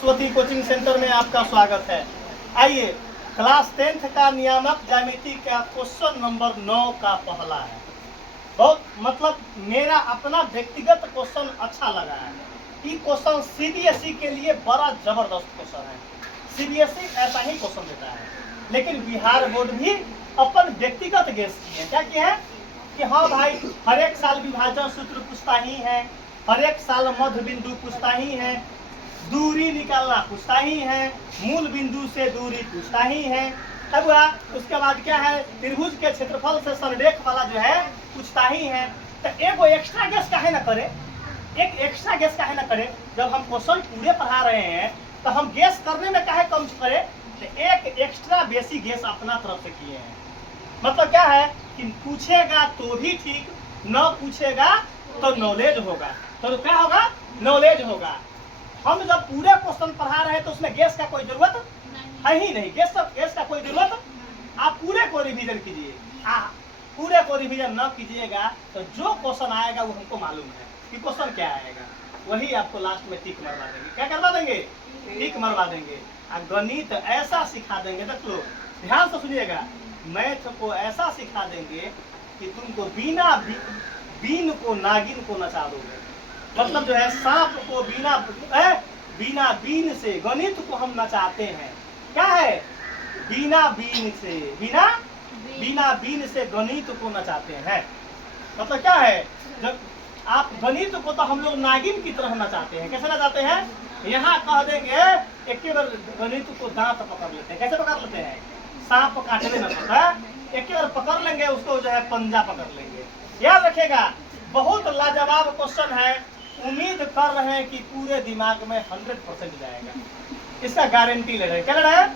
Saraswati coaching centre में आपका स्वागत है। आइए, क्लास 10th का नियामक ज्यामिति का क्वेश्चन नंबर 9 का पहला है। बहुत मतलब मेरा अपना व्यक्तिगत क्वेश्चन अच्छा लगा है। ये क्वेश्चन सीबीएसई के लिए बड़ा जबरदस्त क्वेश्चन है। सीबीएसई ऐसा ही क्वेश्चन देता है, लेकिन बिहार बोर्ड भी अपन व्यक्तिगत गेस किए। क्या किए हैं कि हाँ भाई, हर एक साल विभाजन सूत्र पूछता ही है, हर एक साल मध्य बिंदु पूछता ही है, दूरी निकालना पूछता ही है, मूल बिंदु से दूरी पूछता ही है। अब उसके बाद क्या है, त्रिभुज के क्षेत्रफल से संरेख वाला जो है पूछता ही है। तो एक एक्स्ट्रा गेस काहे ना करे, एक एक्स्ट्रा गेस काहे ना करे। जब हम क्वेश्चन पूरे पढ़ा रहे हैं तो हम गेस करने में काहे कम करे, तो एक एक्स्ट्रा बेसिक गेस अपना तरफ से किए हैं। मतलब क्या है कि पूछेगा तो भी ठीक, न पूछेगा तो नॉलेज होगा। तो क्या होगा, नॉलेज होगा। हम जब पूरे क्वेश्चन पढ़ा रहे हैं तो उसमें गेस का कोई जरूरत है ही नहीं। गेस का कोई जरूरत, आप पूरे को रिवीजन कीजिए। पूरे को रिवीजन न कीजिएगा तो जो क्वेश्चन आएगा वो हमको मालूम है कि क्वेश्चन क्या आएगा, वही आपको लास्ट में टिक मरवा देंगे। क्या करवा देंगे, टिक मरवा देंगे। गणित ऐसा सिखा देंगे, देख लो ध्यान से सुनिएगा, मैथ को ऐसा सिखा देंगे कि तुमको बिना बीन को नागिन को नचा दोगे। मतलब जो है सांप को बिना बीन से गणित को हम नचाते हैं। क्या है, बिना बीन से गणित को नचाते हैं। मतलब क्या है, जब आप गणित को तो हम लोग नागिन की तरह नचाते हैं। कैसे नचाते हैं, यहाँ कह देंगे एक बार गणित को दांत पकड़ लेते हैं। कैसे पकड़ लेते हैं, सांप काटने में पड़ता है, एक बार पकड़ लेंगे उसको, जो है पंजा पकड़ लेंगे। याद रखेगा, बहुत लाजवाब क्वेश्चन है। उम्मीद कर रहे हैं कि पूरे दिमाग में 100% जाएगा। इसका गारंटी ले रहे हैं। क्या ले रहे हैं,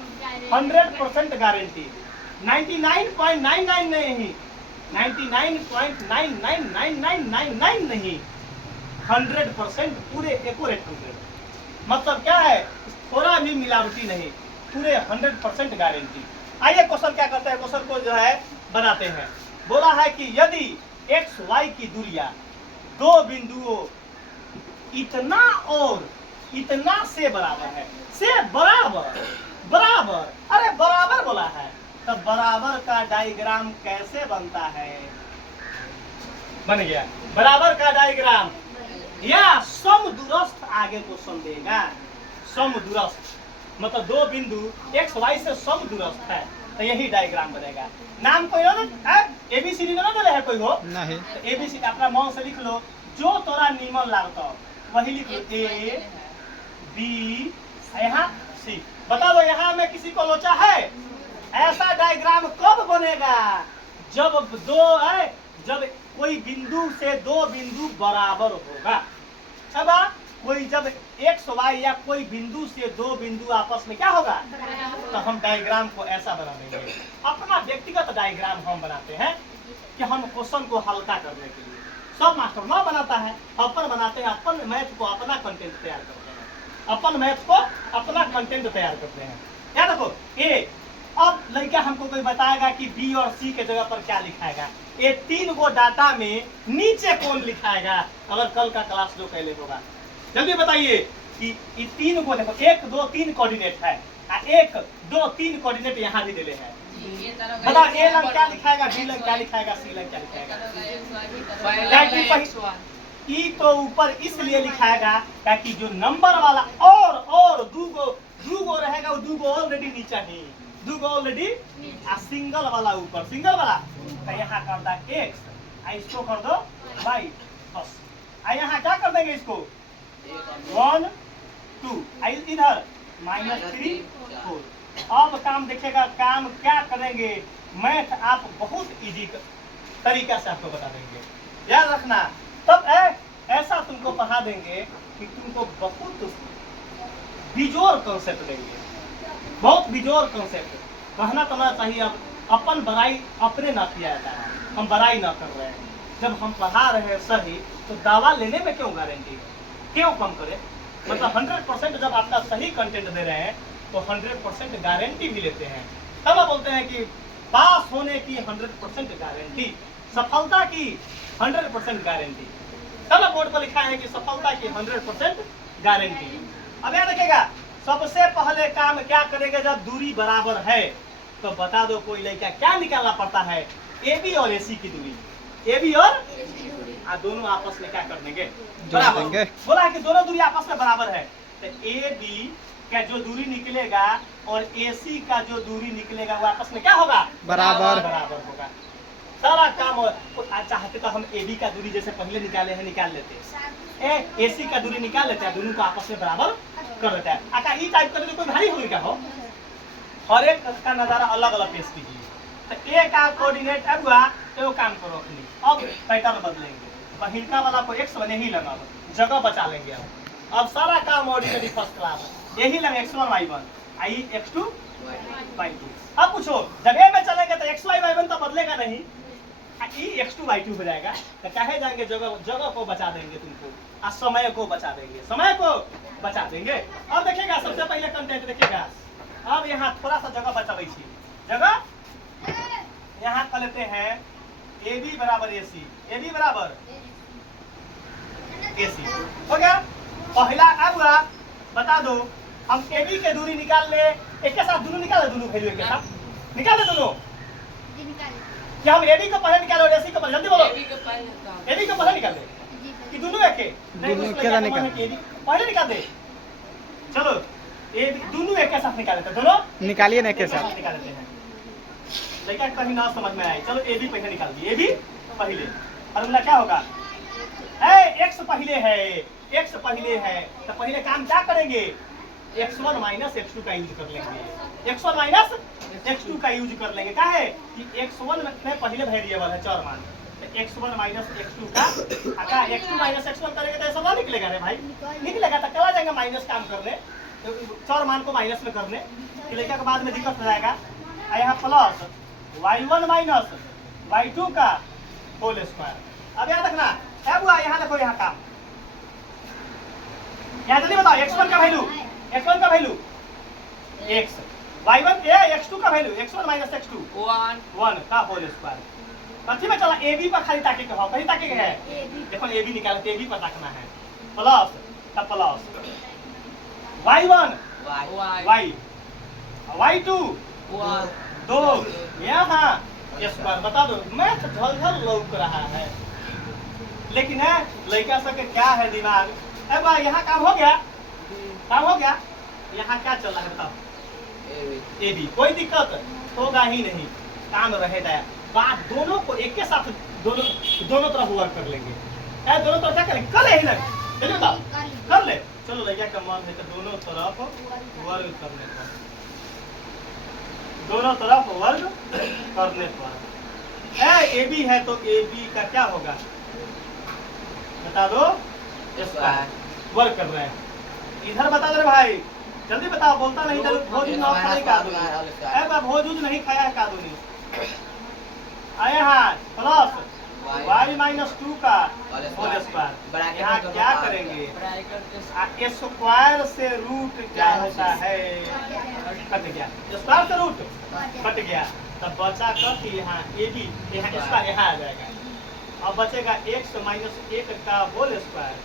100% गारंटी। 99.99 नहीं, 99.999999 नहीं, 100% पूरे एक्यूरेट 100। मतलब क्या है, थोड़ा भी मिलावटी नहीं, पूरे 100% गारंटी। आइए क्वेश्चन क्या करते हैं, क्वेश्चन को जो है बनाते हैं। बोला है कि यदि एक्स वाई की दूरियां दो बिंदुओं इतना और इतना से बराबर है। से बराबर, अरे बराबर बोला है, तो बराबर का डायग्राम कैसे बनता है। बन गया बराबर का डायग्राम, या समदूरस्थ आगे क्वेश्चन देगा। समदूरस्थ मतलब दो बिंदु एक्स वाई से समदूरस्थ है, तो यही डायग्राम बनेगा। नाम कोई एबीसीडी ना बोले है कोई हो नहीं, तो एबीसीडी अपना मन से लिख लो, जो तोरा नीमन लागतो वही लिख लो। ए बी यहाँ सी। बता दो यहाँ में किसी को लोचा है। ऐसा डायग्राम कब बनेगा, जब कोई बिंदु से दो बिंदु बराबर होगा। अब कोई जब एक्स वाई या कोई बिंदु से दो बिंदु आपस में क्या होगा, तो हम डायग्राम को ऐसा बना देंगे। अपना व्यक्तिगत डायग्राम हम बनाते हैं कि हम क्वेश्चन को हल्का करने के लिए। सब मास्टर ना बनाता है, अपन बनाते हैं। अपन मैथ को अपना कंटेंट तैयार करते हैं, अपन मैथ को अपना कंटेंट तैयार करते हैं। याद रखो, ए अब लड़का हमको कोई बताएगा कि बी और सी के जगह पर क्या लिखाएगा। ये तीन गो डाटा में नीचे कौन लिखाएगा, अगर कल का क्लास जो पहले होगा। जल्दी बताइए कि ये तीन को देखो, 1 2 3 कोऑर्डिनेट है, 1 2 3 कोऑर्डिनेट यहाँ भी दिले हैं। बताओ ए लंग क्या लिखाएगा, बी लंग क्या लिखाएगा, सी लंग क्या लिखाएगा। ई तो ऊपर इसलिए लिखाएगा ताकि जो नंबर वाला और दूगो रहेगा, वो दूगो ऑलरेडी नीचे ही, दूगो ऑलरेडी सिंगल वाला ऊपर, सिंगल वाला तो यहाँ कर दो एक्स, इसको कर दो वाई, बस। यहाँ क्या कर देंगे, इसको 1 2, इधर -3 4। अब काम देखेगा, काम क्या करेंगे, मैथ आप बहुत इजी तरीका से आपको बता देंगे। याद रखना, तब ऐसा तुमको पढ़ा देंगे कि तुमको बहुत बिजोर कॉन्सेप्ट देंगे, बहुत बिजोर कॉन्सेप्ट। कहना तो ना चाहिए, अब अपन बड़ाई अपने ना किया जाता है, हम बड़ाई ना कर रहे हैं। जब हम पढ़ा रहे हैं सही, तो दावा लेने में क्यों गारंटी, क्यों कम करे। मतलब 100% जब आपका सही कंटेंट दे रहे हैं तो 100% गारंटी भी लेते हैं। तब आप बोलते हैं कि पास होने की 100% गारंटी, सफलता की 100% गारंटी। तब बोर्ड पर लिखा है कि सफलता की 100% गारंटी। अब याद रखिएगा, सबसे पहले काम क्या करेंगे जब दूरी बराबर है तो बता दो कोई लड़का क्या निकालना पड़ता है, ए बी और AC की दूरी, ए बी और दोनों आपस में क्या कर देंगे, बराबर। बोला है कि दोनों दूरी आपस में बराबर है तो ए बी का जो दूरी निकलेगा और AC का जो दूरी निकलेगा वो आपस में क्या होगा, बराबर बराबर होगा। सारा काम चाहते तो हम AB का दूरी जैसे पहले निकाले हैं निकाल लेते, AC का दूरी निकाल लेते हैं, दोनों को आपस में बराबर कर देता है। आका ई टाइप करने में कोई भारी होगी क्या हो, हर एक का नजारा अलग अलग पेश कीजिए। तो ए का कोऑर्डिनेट अब हुआ तो काम करो अपनी, अब पैटर्न बदलेंगे, पहिलका वाला को x बने ही लगा, जगह बचा लेंगे। अब सारा काम ऑर्डिनरी फर्स्ट क्लास यही लगे x1 y1 आई x2 y2। अब पूछो जब ए में चलेंगे तो x y y1 तो बदलेगा नहीं, ई x2 y2 हो जाएगा। तो कहे जाएंगे जगह को बचा देंगे तुमको, और समय को बचा देंगे, समय को बचा देंगे। अब देखिएगा सबसे पहले कंटेंट देखिएगा। अब यहाँ थोड़ा सा जगह बचावे छी, जगह यहाँ कर लेते हैं ए बी बराबर AC, ए बी बराबर AC हो गया। पहला अब बता दो हम ए बी के दूरी निकाल ले, एक के साथ दोनों निकाल ले, दोनों वैल्यू एक के साथ निकाल ले दोनों। क्या हम ए बी को पहले निकाले और AC को पहले, जल्दी बोलो, ए बी को पहले निकाल दे कि दोनों एक के पहले निकाल दे। चलो ए दोनों एक के साथ निकाल लेते, दोनों निकालिए ना एक के साथ निकाल लेते हैं, लेकिन कहीं ना समझ में आए। चलो ए बी पहले निकाल दिए, ए बी पहले, फॉर्मूला क्या होगा, x पहले है, x पहले है तो पहले काम क्या करेंगे, x1 माइनस x2 का यूज कर लेंगे, x1 माइनस x2 का यूज कर लेंगे। क्या है कि x1 में पहले वेरिएबल है चर मान, x1 माइनस x2 का x2 माइनस x1 करेंगे तो ऐसा ना निकलेगा रे भाई, निकलेगा तो चला जाएंगे माइनस काम करने, चर मान को माइनस में करने, लेकर के बाद में दिक्कत हो जाएगा। यहाँ प्लस y1 माइनस y2 का होल स्क्वायर। अब याद रखना है बुआ, यहाँ देखो यहाँ काम, यहाँ जल्दी बताओ x1 का वैल्यू, x1 का वैल्यू x, y1 x2 का वैल्यू x1 माइनस x2 1 का होल स्क्वायर। कथी में चला AB पर खाली ताके के हो, कहीं ताके के है, देखो AB निकाल के AB पर ताकना है, प्लस का प्लस y1 y y2 दो यहाँ स्क्वायर। बता दो मैथ झलझल लौक रहा है, लेकिन है लड़का सबके क्या है दिमाग। अब यहाँ काम हो गया, काम हो गया, यहाँ क्या चल रहा है बताओ, ए बी, कोई दिक्कत होगा ही नहीं, काम रहेगा। बात दोनों को एक के साथ दोनों तरफ वर्क कर लेंगे, दोनों तरफ क्या करेंगे, कर ले ही लगे, चलिए बताओ कर ले। चलो लड़का का मन है तो दोनों तरफ वर्क करने पर, दोनों तरफ वर्ग करने पर ए बी है तो ए बी का क्या होगा बता दो, वर्ग कर रहे हैं। इधर बता दो भाई, जल्दी बताओ, बोलता नहीं इधर भोज नहीं खाया है कादूनी। आए हाँ प्लस y माइनस 2 का होल स्क्वायर। यहाँ क्या करेंगे, स्क्वायर से रूट क्या होता है, कट गया, स्क्वायर से रूट कट गया, तब बचा कट यहाँ ए बी, यहाँ स्क्वायर यहाँ आ जाएगा। अब बचेगा x माइनस 1 का whole square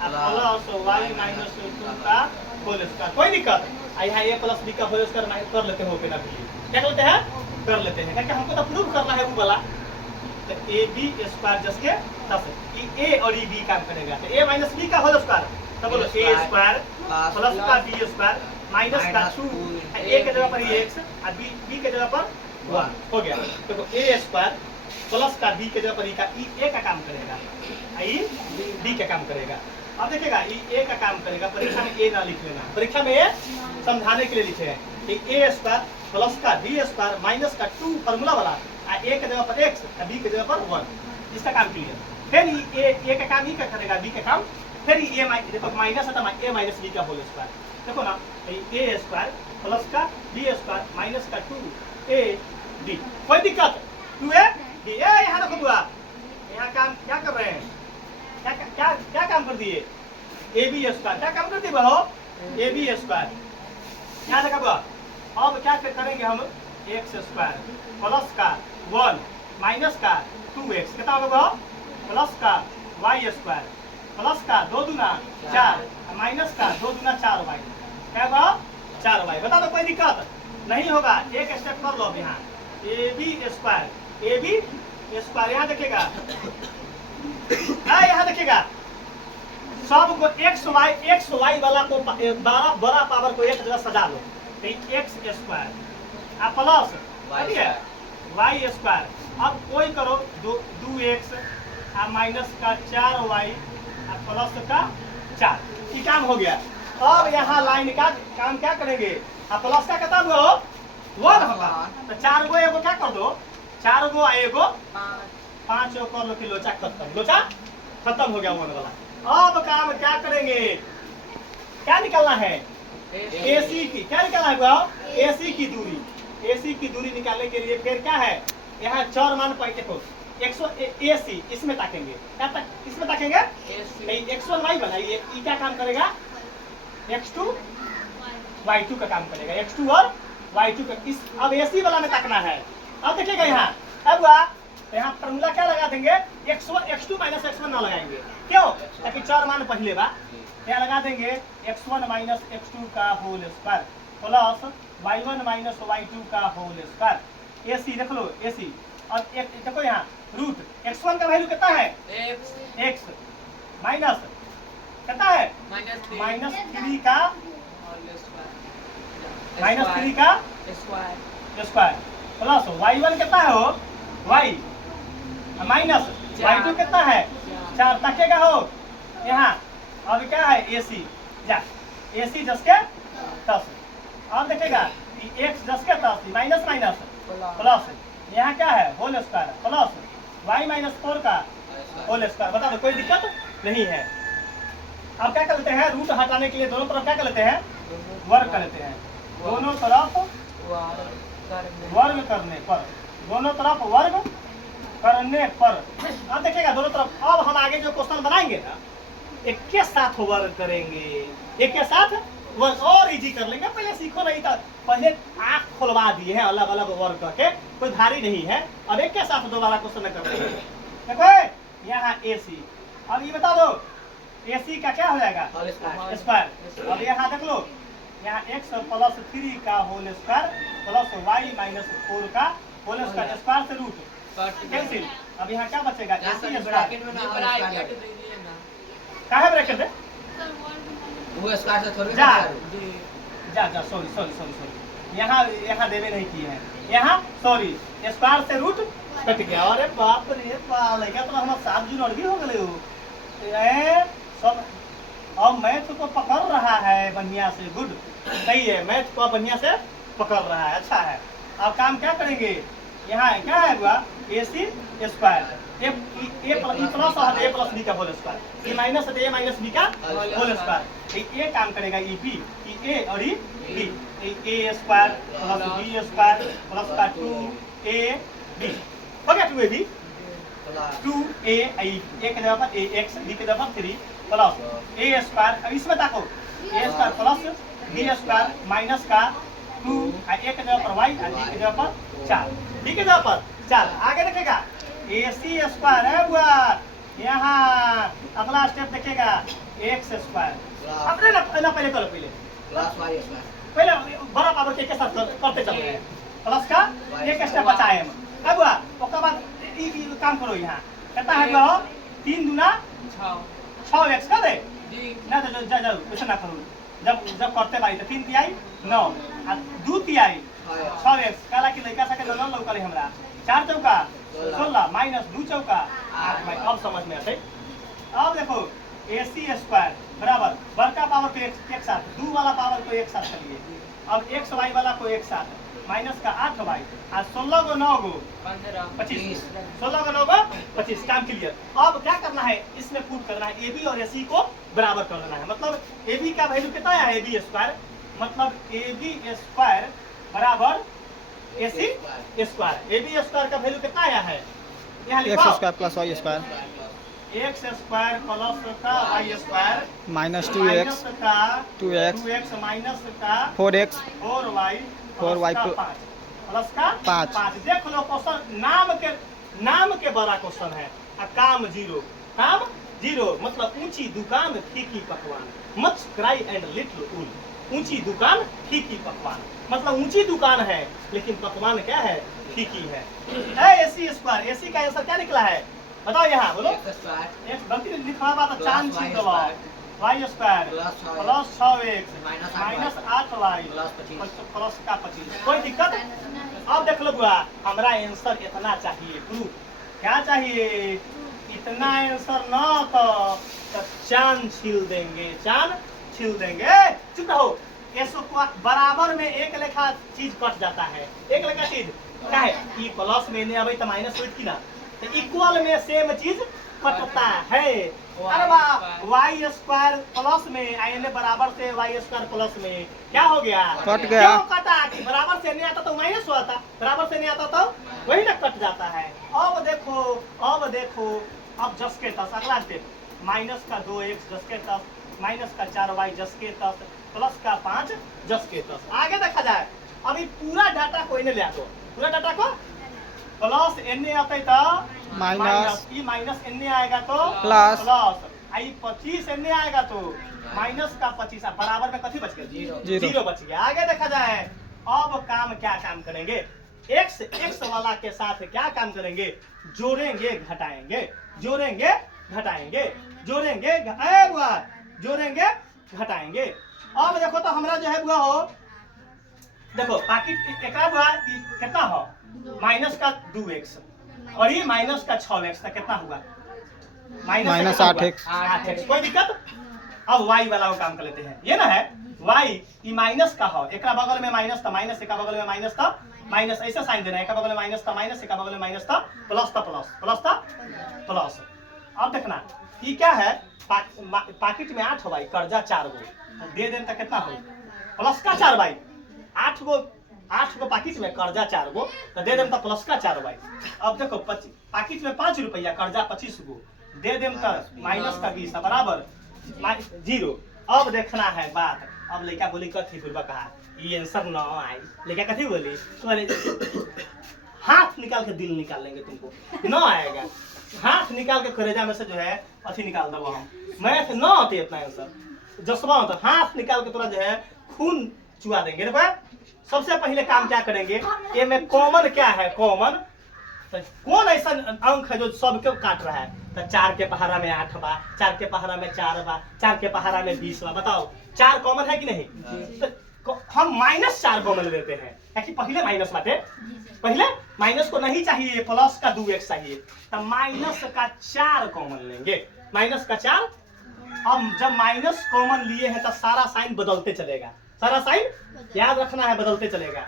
plus y minus 2 का होल स्क्वायर। कोई दिक्कत, यहाँ a प्लस b का होल स्क्वायर कर लेते हो बिना क्या करते हैं, कर लेते हैं, क्योंकि हमको तो प्रूव करना है वो वाला। तो ए बी स्क्वायर जैसे ए और बी काम करेगा, तो ए माइनस बी का होल स्क्वायर, तो बोलो ए स्क्वायर प्लस का बी स्क्वायर माइनस का 2, ए के जगह पर x और बी के जगह पर 1 हो गया। तो ए स्क्वायर प्लस का बी के जगह पर ए का काम करेगा, ई बी का काम करेगा। अब देखिएगा ए का काम करेगा, परीक्षा में ए ना लिख लेना, परीक्षा में ए समझाने के लिए लिखे हैं कि ए स्क्वायर प्लस का बी स्क्वायर माइनस का 2 फार्मूला वाला, ए के जगह पर x, बी के जगह पर 1, इसका काम क्लियर। फिर ए का काम ही क्या करेगा, बी का काम, फिर ए देखो माइनस है तो ए माइनस बी का होल स्क्वायर, देखो ना ए स्क्वायर प्लस का बी स्क्वायर माइनस का 2 ए बी। कोई दिक्कत, 2a b यहाँ देखो बुआ, यहाँ काम क्या कर रहे हैं, क्या काम कर दिए, ए बी स्क्वायर क्या काम कर दिए बहो, ए बी स्क्वायर। यहाँ देखा बुआ, अब क्या करेंगे हम, एक्स स्क्वायर प्लस का 1 माइनस का 2x कितना होगा, प्लस का y स्क्वायर प्लस का 2 दूना 4 माइनस का 2 दूना 4y क्या होगा बता दो कोई दिक्कत नहीं होगा। एक स्टेप कर लो अब यहाँ ए बी स्क्वायर यहाँ देखिएगा, यहाँ देखिएगा सब को एक्स वाई वाला को बड़ा पावर को एक जगह सजा लो, तो एक्स स्क्वायर आ प्लस वाई स्क्वायर। अब कोई करो 2x आ माइनस का 4y आ प्लस का 4, ये काम हो गया। अब यहाँ लाइन का काम क्या करेंगे, आ प्लस का कितना हुआ हो 1 होगा, तो 4 गो एगो क्या कर दो, 4 गो एगो 5 गो कर लो कि लोचा खत्म हो गया 1 वाला। अब काम क्या करेंगे, क्या निकालना है AC की, क्या निकालना है AC की दूरी। AC की दूरी निकालने के लिए फिर क्या है, यहाँ चर मान पर देखो 180 इसमें ताकेंगे, क्या तक इसमें ताकेंगे x1 y बनाइए, ये क्या काम करेगा x2 y2 का काम करेगा, x2 और y2 का। इस अब AC वाला में ताकना है। अब देखिएगा यहाँ अब यहाँ फॉर्मूला क्या लगा देंगे, x2 माइनस x1 ना लगाएंगे, क्यों, ताकि चार मान पहले बा क्या लगा देंगे x1 माइनस x2 का whole square plus y1 minus y2 का होल स्क्वायर। AC देख लो AC, और एक देखो यहाँ रूट x1 का वैल्यू कितना है x माइनस कितना है -3 का स्क्वायर प्लस y1 कितना है हो y माइनस y2 कितना है 4 तकेगा हो यहाँ। अब क्या है AC जा AC 10 के 10, अब देखेगा x 10 के 10 माइनस प्लस यहाँ क्या है whole square plus y minus 4 का होल स्क्वायर। बता दो कोई दिक्कत नहीं है। अब क्या कर लेते हैं, रूट हटाने के लिए दोनों तरफ क्या कर लेते हैं, वर्ग कर लेते हैं, दोनों तरफ वर्ग करने पर, दोनों तरफ वर्ग करने पर। अब देखिएगा दोनों तरफ। अब हम आगे जो क्वेश्चन बनाएंगे ना, एक के साथ वर्ग करेंगे, एक के साथ वर्ग और इजी कर लेंगे। पहले सीखो नहीं था, पहले आँख खुलवा दिए हैं अलग अलग वर्ग करके, कोई भारी नहीं है। अब एक के साथ दोबारा क्वेश्चन कर लेंगे। देखो यहाँ AC, अब ये बता दो AC का क्या हो जाएगा स्क्वायर। अब यहाँ देख लो यहाँ x प्लस 3 का whole square plus y minus 4 का होल स्क्वायर, स्क्वायर से रूट कैंसिल। अब यहाँ क्या बचेगा AC स्क्वायर, क्या है ब्रैकेट में वो स्क्वायर से थोड़ी जा सॉरी यहाँ देवे नहीं किए हैं, यहाँ सॉरी स्क्वायर से रूट कट गया। अरे बाप रे बाप, लगा तो हमारा 7 जून और भी हो गए हो सब। अब मैथ को पकड़ रहा है बढ़िया से, गुड सही है, मैथ को बढ़िया से पकड़ रहा है, अच्छा है। अब काम क्या करेंगे, यहाँ क्या है हुआ AC स्क्वायर ए प्लस और a प्लस b का होल स्क्वायर, ये माइनस है a माइनस b का होल स्क्वायर। ये काम करेगा ई b, ये a और ये b, a square plus b square plus का 2ab हो गया 2ab 2a के जगह पर ax, b के जगह पर 3 प्लस a स्क्वायर। अब इसमें देखो a square plus b square minus का 2 a के जगह पर y और b के जगह पर 4, b के जगह पर 4। आगे देखेगा AC स्क्वायर है हुआ, यहाँ अगला स्टेप देखेगा x स्क्वायर। अपने ना पहले करो, पहले बड़ा पावर के साथ करते चल रहे हैं, प्लस का एक स्टेप बचाए हम। अब हुआ उसके बाद काम करो, यहाँ कहता है 3 दूना 6x कर दे ना, तो जाओ कुछ ना करो, जब करते भाई तो 3 तिहाई 9 2 तिहाई 6x काला की लड़का सके दोनों लौकल हमरा 4 चौका 16 माइनस 2 चौका 8। अब समझ में आते। अब देखो AC स्क्वायर बराबर बड़का पावर को एक साथ, 2 वाला पावर को एक साथ करिए। अब x y वाला को एक साथ माइनस का 8y और 16 को 9 को 25, 16 को 9 को 25, काम क्लियर। अब क्या करना है, इसमें पुट करना है AB और AC को बराबर कर देना है। मतलब AB का वैल्यू कितना है AB स्क्वायर, मतलब AB स्क्वायर बराबर AC स्क्वायर। AB स्क्वायर का वैल्यू कितना आया है, यहाँ लिखो x square plus y square x square plus का y स्क्वायर माइनस 2x का 2x माइनस का 4x 4y प्लस का 5। देख लो क्वेश्चन नाम के बड़ा क्वेश्चन है, काम 0 काम 0 मतलब ऊंची दुकान फीकी पकवान, मच क्राई एंड लिटिल ऊल। ऊंची दुकान फीकी पकवान, मतलब ऊंची दुकान है लेकिन पकवान क्या है, फीकी है। एसी स्क्वायर, एसी का आंसर क्या निकला है बताओ यहाँ बोलो। X square एक गलती लिखा हुआ था, चांद Plus छीन y दबाओ, Y square Plus 6 plus 6x Minus minus 8y 8y Plus 25 plus का 25। कोई दिक्कत? अब देख लो बुआ, हमारा आंसर इतना चाहिए, प्रूफ क्या चाहिए, इतना आंसर ना तो चांद छील देंगे, चांद छील देंगे। चुप रहो, ऐसो बराबर में एक लेखा चीज कट जाता है, एक लेखा चीज क्या है, ई प्लस में ने अभी तो माइनस होइत की ना, तो इक्वल में सेम चीज कटता है। अरे वाह, वाई स्क्वायर प्लस में आने बराबर से वाई स्क्वायर प्लस में क्या हो गया, कट गया। क्यों कटा, कि बराबर से नहीं आता तो माइनस होता, बराबर से नहीं आता तो वही ना कट जाता है। अब देखो, अब देखो, अब जस के तस अगला स्टेप, माइनस का 2x जस के तस, माइनस का 4y जस के तस, प्लस का 5 जस के तस। आगे देखा जाए, अभी पूरा डाटा को इन्हें ले दो, पूरा डाटा को प्लस एन आते तो माइनस, ई माइनस एन आएगा तो प्लस, प्लस, आई 25 एन आएगा तो माइनस का 25, बराबर में कथी बच गया, जीरो बच गया। आगे देखा जाए, अब काम क्या काम करेंगे, एक्स वाला के साथ क्या काम करेंगे, जोड़ेंगे घटाएंगे, जोड़ेंगे घटाएंगे, जोड़ेंगे बुआ, जोड़ेंगे घटाएंगे। अब देखो तो हमरा जो है बुआ हो, देखो पाकिट एकरा बुआ कितना हो, माइनस का 2x और ये माइनस का 6x तक कितना हुआ, माइनस का 8x। 8x। कोई दिक्कत? अब y वाला को काम कर लेते हैं, ये ना है y, ई माइनस का हो, एक बगल में माइनस था माइनस, एक बगल में माइनस था माइनस, ऐसे साइन देना है, एक बगल में माइनस था माइनस, एक बगल में माइनस था प्लस था प्लस, प्लस था प्लस। अब देखना ये क्या है, पाकिट में 8 भाई, कर्जा 4 गो, दे दें तो कितना हो, प्लस का 4 भाई, 8 गो पाकिट में, कर्जा 4 गो, तो दे दें तो प्लस का 4 भाई। अब देखो पाकिट में 5 रुपया, कर्जा 25 गो, दे दें तो माइनस का 20 बराबर 0। अब देखना है बात, अब लड़का बोली कथी गुरबा कहा, ये आंसर ना आई, लड़का कथी बोली, हाथ निकाल के दिल निकाल लेंगे तुमको, ना आएगा, हाथ निकाल के करेजा में से जो है अथी निकाल दो हम, मैथ ना आती इतना आंसर, जज्बा होता, हाथ निकाल के तुरंत जो है खून चुआ देंगे। देखो सबसे पहले काम क्या करेंगे, ये में कॉमन क्या है, कॉमन तो कौन ऐसा अंक है जो सबको काट रहा है, तो 4 के पहाड़ा में 8 बा, 4 के पहाड़ा में 4 बा, 4 के पहाड़ा में 20 बा, बताओ 4 कॉमन है कि नहीं, तो हम -4 कॉमन लेते हैं, ताकि पहले माइनस बाटे, पहले माइनस को नहीं चाहिए, प्लस का 2x चाहिए, तो माइनस का 4 कॉमन लेंगे, माइनस का 4। अब जब माइनस कॉमन लिए हैं तो सारा साइन बदलते चलेगा, सारा साइन याद रखना है, बदलते चलेगा।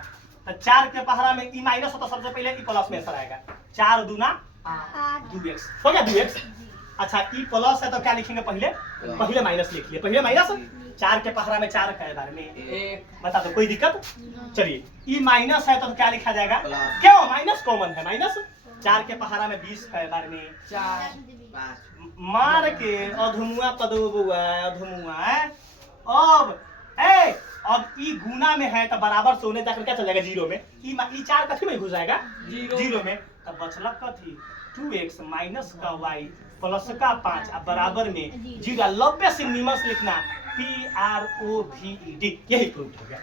तो 4 के पहाड़ा में ई माइनस हो तो सबसे पहले ई प्लस में आंसर आएगा, 4 दूना 2x हो गया 2x। अच्छा ई प्लस है तो क्या लिखेंगे, पहले माइनस लिख लिए, पहले माइनस, 4 के पहाड़ा में 4 के बारे में बता दो, कोई दिक्कत? चलिए ई माइनस है तो क्या लिखा जाएगा, क्यों माइनस कॉमन है, माइनस 4 के पहाड़ा में 20 के बारे में 4 5 मार के अधमुआ पदो बुआ, अधमुआ। अब ई गुना में है तो बराबर से होने जाकर क्या चल जाएगा, 0 में, ई 4 कथी में घुस जाएगा, 0 में, तब बचला कथी 2x माइनस का y प्लस का 5 अब बराबर में 0। 90 से निमस लिखना, PROVED, यही प्रूफ हो गया।